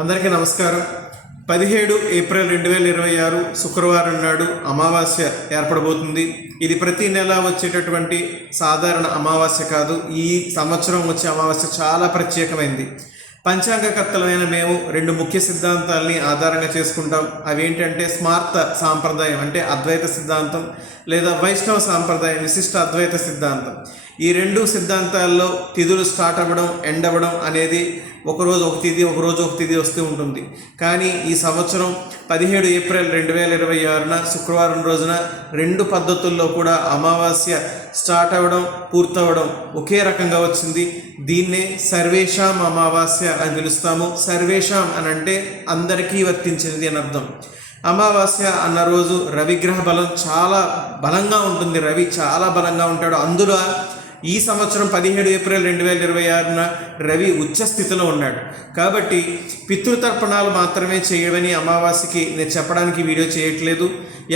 అందరికీ నమస్కారం. 17 ఏప్రిల్ 2026 శుక్రవారం నాడు అమావాస్య ఏర్పడబోతుంది. ఇది ప్రతి నెల వచ్చేటటువంటి సాధారణ అమావాస్య కాదు. ఈ సంవత్సరం వచ్చే అమావాస్య చాలా ప్రత్యేకమైంది. పంచాంగకర్తలైన మేము రెండు ముఖ్య సిద్ధాంతాలని ఆధారంగా చేసుకుంటాం. అవి ఏంటంటే స్మార్త సాంప్రదాయం అంటే అద్వైత సిద్ధాంతం, లేదా వైష్ణవ సాంప్రదాయం విశిష్ట అద్వైత సిద్ధాంతం. ఈ రెండు సిద్ధాంతాల్లో తిథులు స్టార్ట్ అవ్వడం ఎండ్ అవ్వడం అనేది ఒకరోజు ఒక తిథి వస్తూ ఉంటుంది. కానీ ఈ సంవత్సరం 17 ఏప్రిల్ 2026న శుక్రవారం రోజున రెండు పద్ధతుల్లో కూడా అమావాస్య స్టార్ట్ అవ్వడం పూర్తవడం ఒకే రకంగా వచ్చింది. దీన్నే సర్వేషాం అమావాస్య అని పిలుస్తాము. సర్వేషాం అని అంటే అందరికీ వర్తించినది అని అర్థం. అమావాస్య అన్న రోజు రవిగ్రహ బలం చాలా బలంగా ఉంటుంది. రవి చాలా బలంగా ఉంటాడు. అందులో ఈ సంవత్సరం 17 ఏప్రిల్ 2026న రవి ఉచ్చ స్థితిలో ఉన్నాడు. కాబట్టి పితృతర్పణాలు మాత్రమే చేయవని అమావాస్యకి నేను చెప్పడానికి వీడియో చేయట్లేదు.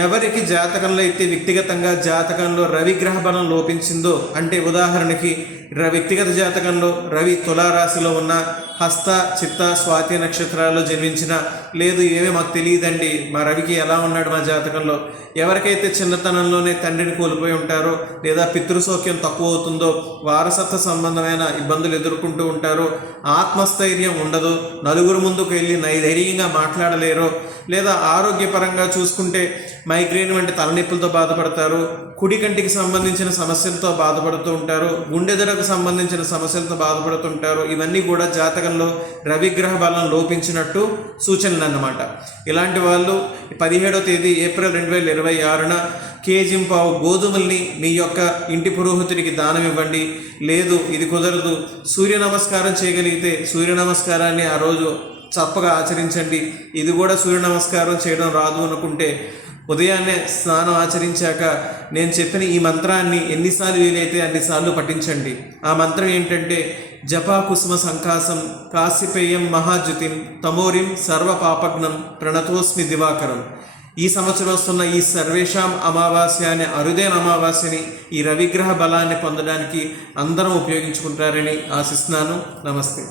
ఎవరికి జాతకంలో అయితే వ్యక్తిగతంగా జాతకంలో రవిగ్రహ బలం లోపించిందో, అంటే ఉదాహరణకి వ్యక్తిగత జాతకంలో రవి తులారాశిలో ఉన్న హస్త చిత్త స్వాతి నక్షత్రాల్లో జన్మించిన, లేదు ఏమీ మాకు తెలియదండి మా రవికి ఎలా ఉన్నాడు మా జాతకంలో, ఎవరికైతే చిన్నతనంలోనే తండ్రిని కోల్పోయి ఉంటారో, లేదా పితృసౌఖ్యం తక్కువ అవుతుందో, వారసత్వ సంబంధమైన ఇబ్బందులు ఎదుర్కొంటూ ఉంటారో, ఆత్మస్థైర్యం ఉండదు, నలుగురు ముందుకు వెళ్ళి ధైర్యంగా మాట్లాడలేరో, లేదా ఆరోగ్యపరంగా చూసుకుంటే మైగ్రేన్ వంటి తలనొప్పులతో బాధపడతారు, కుడి కంటికి సంబంధించిన సమస్యలతో బాధపడుతూ ఉంటారు, గుండెదరకు సంబంధించిన సమస్యలతో బాధపడుతుంటారు. ఇవన్నీ కూడా జాతకంలో రవిగ్రహ బలం లోపించినట్టు సూచనలు అన్నమాట. ఇలాంటి వాళ్ళు 17వ తేదీ ఏప్రిల్ 2026న కేజింపావు గోధుమల్ని మీ యొక్క ఇంటి పురోహితుడికి దానం ఇవ్వండి. లేదు ఇది కుదరదు, సూర్య నమస్కారం చేయగలిగితే సూర్య నమస్కారాన్ని ఆ రోజు తప్పగా ఆచరించండి. ఇది కూడా సూర్య నమస్కారం చేయడం రాదు అనుకుంటే ఉదయాన్నే స్నానం ఆచరించాక నేను చెప్పిన ఈ మంత్రాన్ని ఎన్నిసార్లు వీలైతే అన్నిసార్లు పఠించండి. ఆ మంత్రం ఏంటంటే జపా కుసుమ సంకాసం కాశీపేయం మహాజ్యుతిం తమోరిం సర్వపాపగ్నం ప్రణతోస్మి దివాకరం. ఈ సంవత్సరం వస్తున్న ఈ సర్వేషాం అమావాస్య అనే అరుదైన అమావాస్యని ఈ రవిగ్రహ బలాన్ని పొందడానికి అందరం ఉపయోగించుకుంటారని ఆశిస్తున్నాను. నమస్తే.